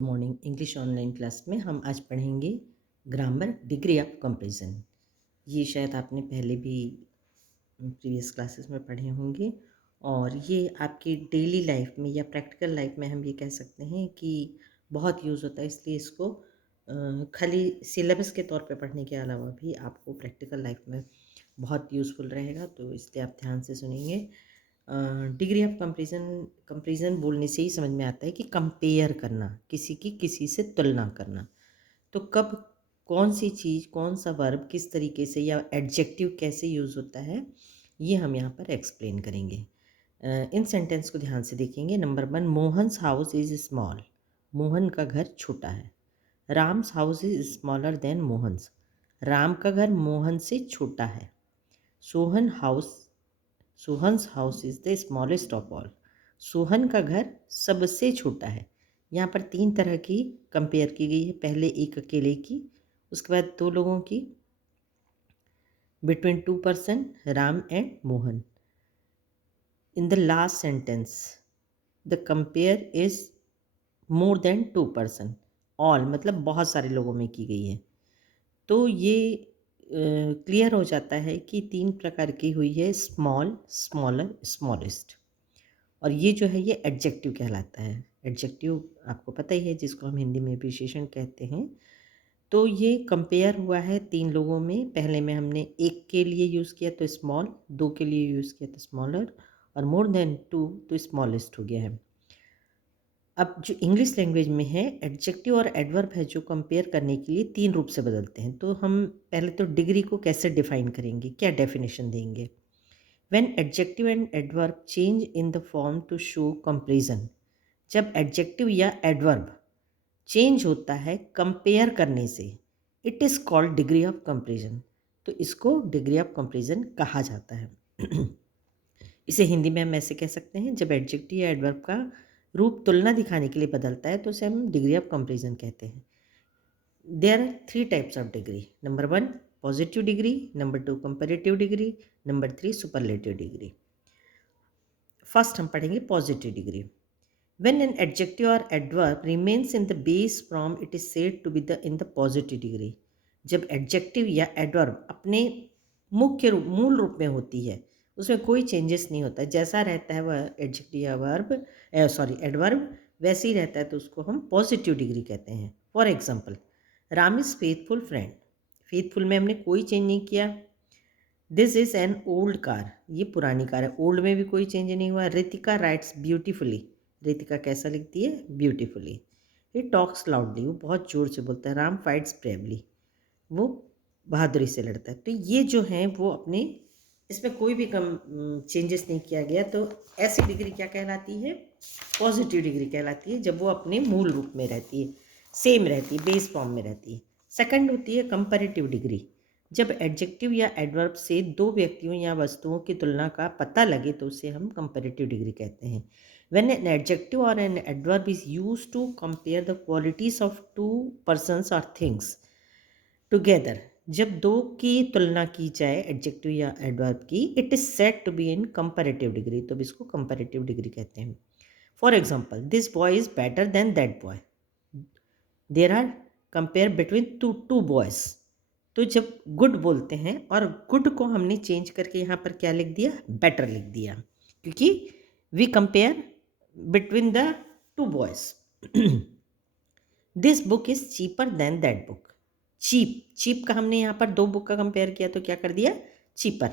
Morning English online class में हम आज पढ़ेंगे ग्रामर डिग्री ऑफ कंपैरिजन। ये शायद आपने पहले भी प्रीवियस क्लासेस में पढ़े होंगे और ये आपकी डेली लाइफ में या प्रैक्टिकल लाइफ में हम ये कह सकते हैं कि बहुत यूज़ होता है। इसलिए इसको खाली सिलेबस के तौर पे पढ़ने के अलावा भी आपको प्रैक्टिकल लाइफ में बहुत यूज़फुल रहेगा, तो इसलिए आप ध्यान से सुनेंगे। डिग्री ऑफ कंपैरिजन कंपैरिजन बोलने से ही समझ में आता है कि कंपेयर करना, किसी की किसी से तुलना करना। तो कब कौन सी चीज़, कौन सा वर्ब किस तरीके से या एडजेक्टिव कैसे यूज़ होता है, ये हम यहाँ पर एक्सप्लेन करेंगे। इन सेंटेंस को ध्यान से देखेंगे। Number 1, Mohan's house is small. Mohan का घर छोटा है। Ram's house is smaller than Mohan's. Ram का घर मोहन से छोटा है। Sohan house Sohan's house is the smallest of all. Sohan का घर सबसे छोटा है। यहाँ पर 3 तरह की कंपेयर की गई है। पहले एक अकेले की, उसके बाद 2 लोगों की, between 2 person Ram and Mohan. In the last sentence the compare is more than 2 person. All मतलब बहुत सारे लोगों में की गई है। तो ये क्लियर हो जाता है कि 3 प्रकार की हुई है: स्मॉल, स्मॉलर, स्मॉलेस्ट। और ये जो है ये एडजेक्टिव कहलाता है। एडजेक्टिव आपको पता ही है, जिसको हम हिंदी में विशेषण कहते हैं। तो ये कंपेयर हुआ है 3 लोगों में। पहले में हमने एक के लिए यूज़ किया तो स्मॉल, 2 के लिए यूज़ किया तो स्मॉलर, और मोर देन 2 तो स्मॉलेस्ट हो गया है। अब जो इंग्लिश लैंग्वेज में है, एडजेक्टिव और एडवर्ब है जो कंपेयर करने के लिए 3 रूप से बदलते हैं। तो हम पहले तो डिग्री को कैसे डिफाइन करेंगे, क्या डेफिनेशन देंगे। When adjective and adverb change in the form to show comparison, जब एडजेक्टिव या एडवर्ब चेंज होता है कंपेयर करने से, it is called degree of comparison. तो इसको डिग्री ऑफ कंपेरिजन कहा जाता है। इसे हिंदी में हम ऐसे कह सकते हैं, जब एडजेक्टिव या एडवर्ब का रूप तुलना दिखाने के लिए बदलता है तो उसे हम डिग्री ऑफ कंपेरिजन कहते हैं। There are 3 types of degree. Number 1, positive degree. Number 2, comparative degree. Number 3, superlative degree. First हम पढ़ेंगे positive degree. When an adjective और adverb remains in the base form, it is said to be the in the positive degree. जब adjective या adverb अपने मुख्य रूप, मूल रूप में होती है, उसमें कोई चेंजेस नहीं होता, जैसा रहता है वह एडजेक्टिव या वर्ब एडवर्ब वैसे ही रहता है, तो उसको हम पॉजिटिव डिग्री कहते हैं। For example, Ram is faithful friend. Faithful में हमने कोई चेंज नहीं किया। This is an old car, ये पुरानी कार है, ओल्ड में भी कोई चेंज नहीं हुआ। रितिका राइट्स ब्यूटीफुली, रितिका कैसा लिखती है, ब्यूटीफुली। ही टॉक्स लाउडली, वो बहुत ज़ोर से बोलता है। राम फाइट्स ब्रेवली, वो बहादुरी से लड़ता है। तो ये जो हैं वो अपने, इसमें कोई भी कम चेंजेस नहीं किया गया। तो ऐसी डिग्री क्या कहलाती है, पॉजिटिव डिग्री कहलाती है, जब वो अपने मूल रूप में रहती है, सेम रहती है, बेस फॉर्म में रहती है। सेकंड होती है कंपैरेटिव डिग्री। जब एडजेक्टिव या एडवर्ब से 2 व्यक्तियों या वस्तुओं की तुलना का पता लगे तो उसे हम कंपैरेटिव डिग्री कहते हैं। व्हेन एन एडजेक्टिव और an adverb is used to compare the qualities of 2 persons और थिंग्स टुगेदर, जब 2 की तुलना की जाए एडजेक्टिव या एडवर्ब की, it is said to be in comparative degree, तो इसको कंपैरेटिव डिग्री कहते हैं। For example, this boy is better than that boy. There are compare between two boys. तो जब गुड बोलते हैं और गुड को हमने चेंज करके यहाँ पर क्या लिख दिया, बेटर लिख दिया, क्योंकि we compare between the 2 boys. This book is cheaper than that book. Cheap, cheap का हमने यहाँ पर 2 बुक का कंपेयर किया तो क्या कर दिया, cheaper.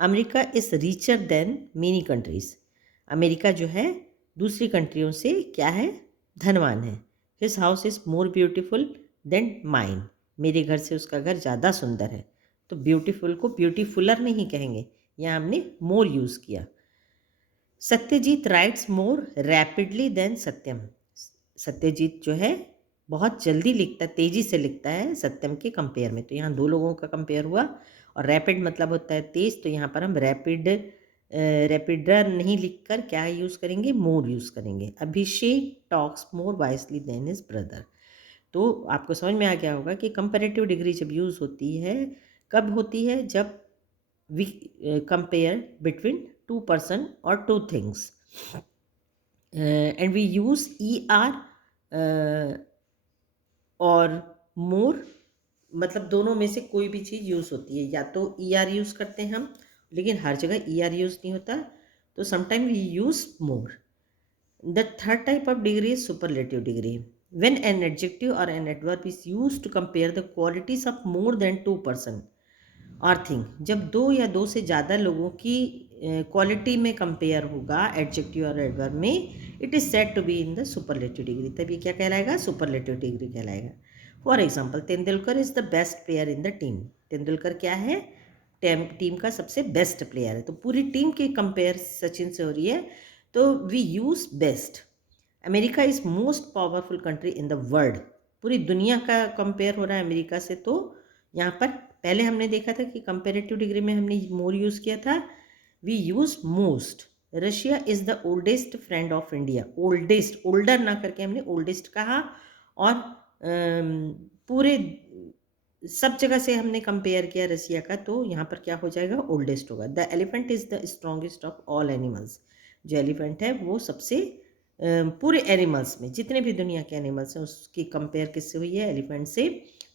America is richer than many countries. America जो है दूसरी कंट्रियों से क्या है, धनवान है। His house is more beautiful than mine, मेरे घर से उसका घर ज़्यादा सुंदर है। तो ब्यूटीफुल को ब्यूटीफुलर नहीं कहेंगे, यहाँ हमने मोर यूज़ किया। Satyajit writes more rapidly than Satyam. Satyajit जो है बहुत जल्दी लिखता है, तेज़ी से लिखता है सत्यम के कंपेयर में। तो यहाँ 2 लोगों का कंपेयर हुआ, और रैपिड मतलब होता है तेज़, तो यहाँ पर हम रैपिडर नहीं लिखकर क्या यूज़ करेंगे, मोर यूज़ करेंगे। अभिषेक टॉक्स मोर वाइसली देन हिज ब्रदर। तो आपको समझ में आ गया होगा कि कंपैरेटिव डिग्री जब यूज़ होती है, कब होती है, जब वी कंपेयर बिटवीन 2 पर्सन और 2 things, and we use E R और मोर, मतलब दोनों में से कोई भी चीज़ यूज़ होती है। या तो ई आर यूज़ करते हैं हम, लेकिन हर जगह ई आर यूज़ नहीं होता, तो sometime we use more. The third type of degree is superlative degree. When an adjective or an adverb is used to compare the qualities of more than two person or thing, जब दो या दो से ज़्यादा लोगों की quality में compare होगा एडजेक्टिव और एडवर्ब में, it is said to be in the superlative degree. तब ये क्या कहलाएगा? सुपरलेटिव डिग्री कहलाएगा। For example, Tendulkar is the best player in the team. Tendulkar क्या है? टीम का सबसे बेस्ट प्लेयर है। तो पूरी टीम की कंपेयर सचिन से हो रही है, तो we use best. America is most powerful country in the world. पूरी दुनिया का कंपेयर हो रहा है अमेरिका से, तो यहाँ पर पहले हमने देखा था कि कंपेरेटिव डिग्री में हमने मोर यूज़ किया था, we use most. Russia is the oldest friend of India. Oldest, older ना करके हमने ओल्डेस्ट कहा, और पूरे सब जगह से हमने कंपेयर किया रसिया का, तो यहाँ पर क्या हो जाएगा? ओल्डेस्ट होगा। The elephant is the strongest of all animals. जो एलिफेंट है वो सबसे पूरे एनिमल्स में, जितने भी दुनिया के एनिमल्स हैं, उसकी कंपेयर किससे हुई है? एलिफेंट से।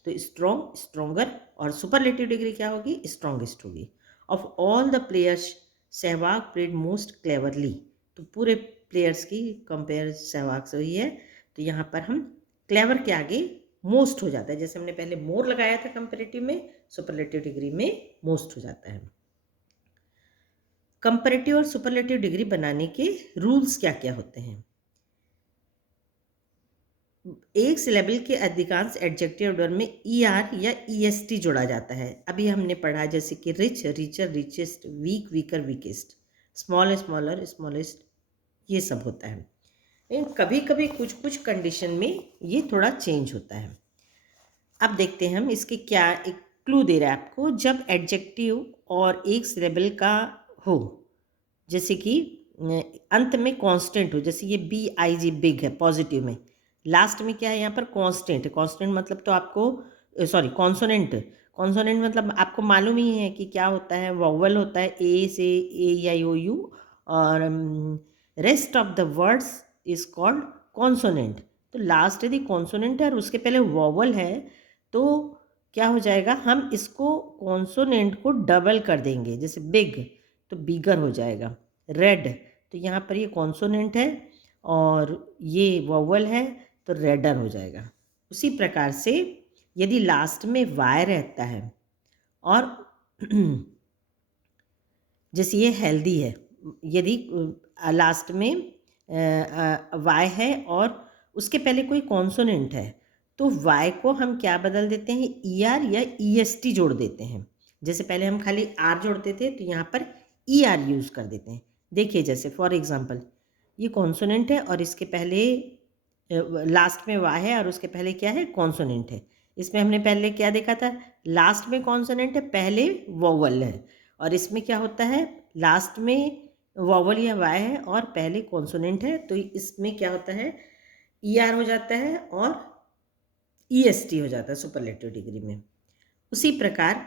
तो स्ट्रॉन्ग, स्ट्रॉन्गर, और सुपरलेटिव डिग्री क्या होगी? स्ट्रॉन्गेस्ट होगी। Of all the players Sehwag played most cleverly. तो पूरे प्लेयर्स की कंपेयर सहवाग से हुई है, तो यहाँ पर हम क्लेवर के आगे मोस्ट हो जाता है। जैसे हमने पहले मोर लगाया था कंपेरेटिव में, सुपरलेटिव डिग्री में मोस्ट हो जाता है। कंपेरेटिव और सुपरलेटिव डिग्री बनाने के रूल्स क्या क्या होते हैं? एक सिलेबल के अधिकांश एडजेक्टिव वर्ड में ई आर या ई एस टी जोड़ा जाता है। अभी हमने पढ़ा, जैसे कि rich, richer, richest, weak, weaker, weakest, small, smaller, smallest, ये सब होता है। लेकिन कभी कभी कुछ कुछ कंडीशन में ये थोड़ा चेंज होता है। अब देखते हैं हम इसके क्या, एक क्लू दे रहा है आपको। जब एडजेक्टिव और एक सिलेबल का हो, जैसे कि अंत में कांस्टेंट हो, जैसे ये बी आई जी, बिग है पॉजिटिव में, लास्ट में क्या है? यहाँ पर कांस्टेंट है। कांस्टेंट मतलब तो आपको, सॉरी, कॉन्सोनेंट। कॉन्सोनेंट मतलब आपको मालूम ही है कि क्या होता है? वॉवल होता है, ए से ए आई ओ यू, और rest of the words is called consonant. तो लास्ट यदि कॉन्सोनेंट है और उसके पहले वॉवल है, तो क्या हो जाएगा? हम इसको कॉन्सोनेंट को डबल कर देंगे। जैसे बिग तो बिगर हो जाएगा, रेड तो यहाँ पर ये कॉन्सोनेंट है और ये वॉवल है, तो रेडर हो जाएगा। उसी प्रकार से यदि लास्ट में वाई रहता है और जैसे ये हेल्दी है, यदि लास्ट में वाई है और उसके पहले कोई कॉन्सोनेंट है, तो वाई को हम क्या बदल देते हैं? ई आर या ई एस टी जोड़ देते हैं। जैसे पहले हम खाली आर जोड़ते थे, तो यहाँ पर ई आर यूज़ कर देते हैं। देखिए, जैसे फॉर एग्जांपल, ये कॉन्सोनेंट है और इसके पहले लास्ट में वाई है और उसके पहले क्या है? कॉन्सोनेंट है। इसमें हमने पहले क्या देखा था? लास्ट में कॉन्सोनेंट है, पहले वोवल है। और इसमें क्या होता है? लास्ट में वॉवल या वाई है और पहले कॉन्सोनेंट है, तो इसमें क्या होता है? ई आर हो जाता है और ई एस टी हो जाता है सुपरलेटिव डिग्री में। उसी प्रकार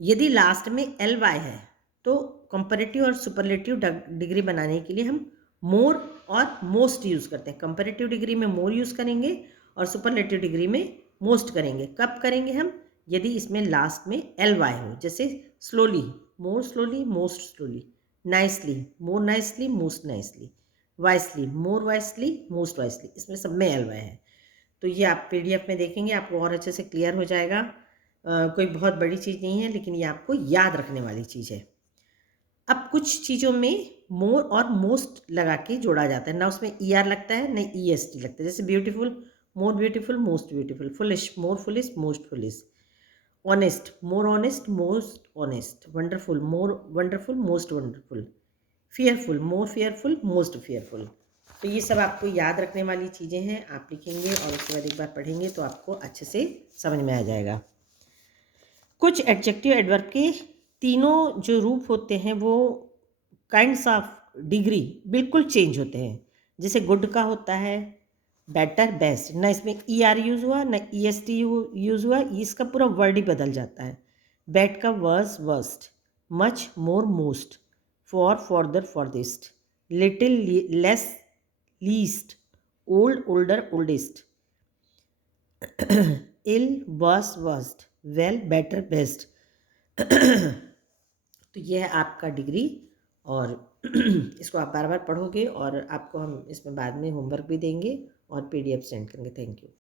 यदि लास्ट में एल वाई है, तो कंपैरेटिव और सुपरलेटिव डिग्री बनाने के लिए हम मोर और मोस्ट यूज़ करते हैं। कंपैरेटिव डिग्री में मोर यूज़ करेंगे और सुपरलेटिव डिग्री में मोस्ट करेंगे। कब करेंगे हम? यदि इसमें लास्ट में एल वाई हो, जैसे slowly, more slowly, most slowly, nicely, more nicely, most nicely, wisely, more wisely, most wisely, इसमें सब में एल वाई है। तो ये आप पीडीएफ में देखेंगे, आपको और अच्छे से क्लियर हो जाएगा। कोई बहुत बड़ी चीज़ नहीं है, लेकिन ये आपको याद रखने वाली चीज़ है। अब कुछ चीज़ों में मोर और मोस्ट लगा के जोड़ा जाता है, ना उसमें ई आर लगता है ना ई एस टी लगता है। जैसे beautiful, more beautiful, most beautiful, foolish, more foolish, most foolish, honest, more honest, most honest, wonderful, more wonderful, most wonderful, fearful, more fearful, most fearful. तो ये सब आपको याद रखने वाली चीज़ें हैं। आप लिखेंगे और उसके बाद एक बार पढ़ेंगे तो आपको अच्छे से समझ में आ जाएगा। कुछ एडजेक्टिव एडवर्ब के तीनों जो रूप होते हैं वो काइंड्स ऑफ डिग्री बिल्कुल चेंज होते हैं। जैसे गुड का होता है बेटर, बेस्ट, ना इसमें ई आर यूज़ हुआ ना ई एस टी यूज़ हुआ, इसका पूरा वर्ड ही बदल जाता है। बैड का worse, worst, much, more, most, far, farther, farthest, little, less, least, old older oldest, ill worse worst, well better best. तो यह है आपका डिग्री, और इसको आप बार बार पढ़ोगे और आपको हम इसमें बाद में होमवर्क भी देंगे और PDF सेंड करेंगे। Thank you.